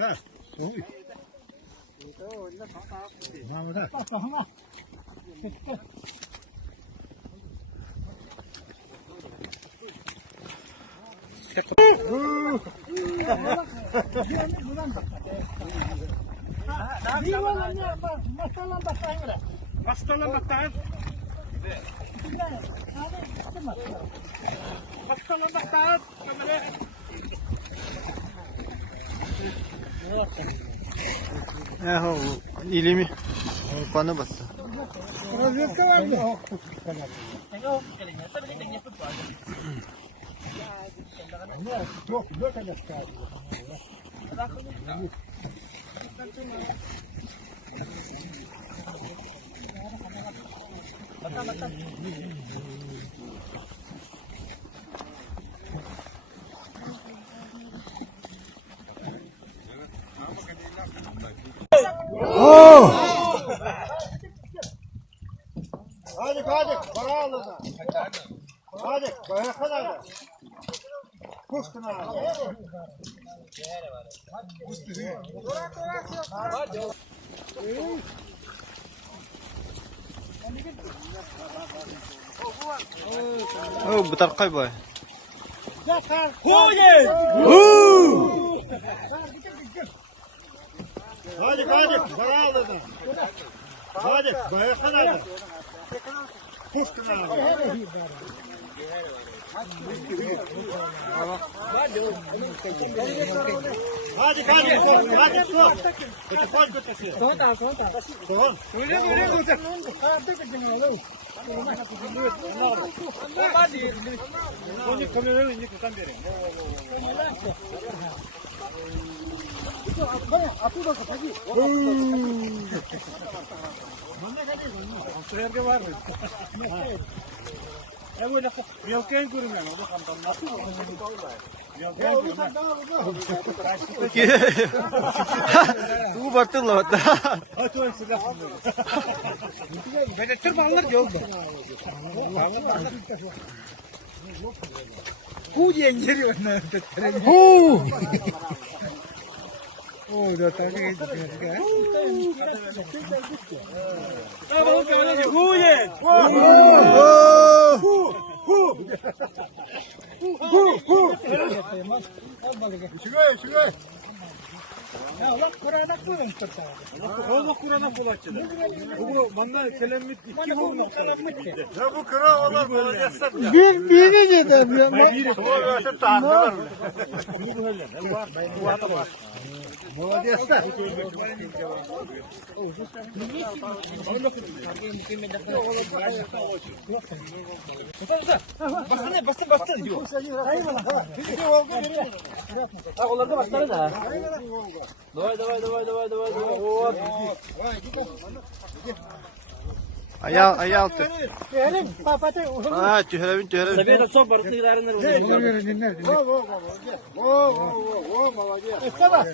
Ha, soğuk. Tamam da. Tamam. İlimi bana bastı. Rozyetka var mı? Yok, yok kadar çıkardı. Hadi para alın. Hadi, bana kadar da. Kuşkun abi. Oh, betar kay boy. Hadi, para alın. Hadi, bana kadar da. Kuşkun abi. Hadi, sok. Telefon götürsün. Son. Onu kamerayı ince tutan biri. Atı da kapıyı. Sıraya var mı? Ya böyle yelken görünüyor o da kandan nasıl Bu baktın la hatta. Atın silah. Ben tırmanlar yolda. Hu diye geliyor ne? Hu. Oh, da tane gidiyor. Tamam kardeşim. Hu ye. Şuraya. Ya ulan Kur'an'a koyun kırta. Oğlum Kur'an'a kulaççıdır. Bu bana kelamit iki olmuş. Ya bu kıra olan böyle. Biri dedim ya. Biri ötür tahtlar. Bu öyle. Bu adam var. Молодец-то. Bastır diyor. Onlarda bastır da. Давай. Ayal. Benim papatı. Ha, tühremin. Tabii de son barıtlı idarınlar İşte bak.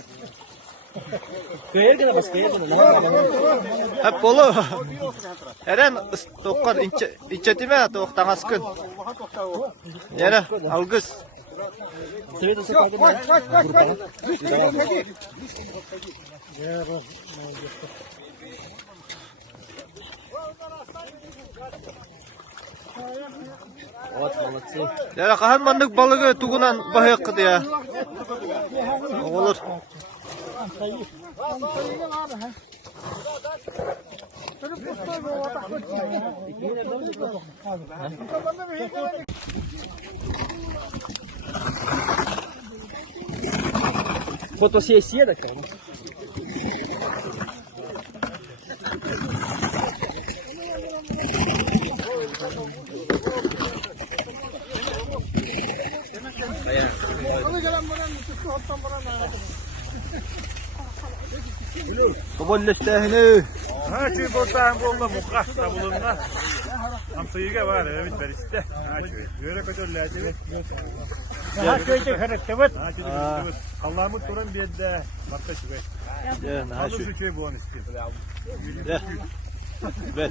Köye gene bas köye gene. Hep bolu. Eren toqqan incetime toqtan askın. Yere algız. Tabii de son barıtlı. Evet, молодцы. Yere kahramanlık balığı tuğunan bahyak ya. Olur. Fotosessiya da kan. Kabul istehini. Ha şu botan bolda mukasta bulunma. Amsayıga var evet beriste. Ha şu. Göre kötülerdi. Ha köyde hareketler. Ha köyde Allah'ımın torun bir de bakta şu be. Ya, ha Alın şu. şu çöy bu an istiyor. Ver.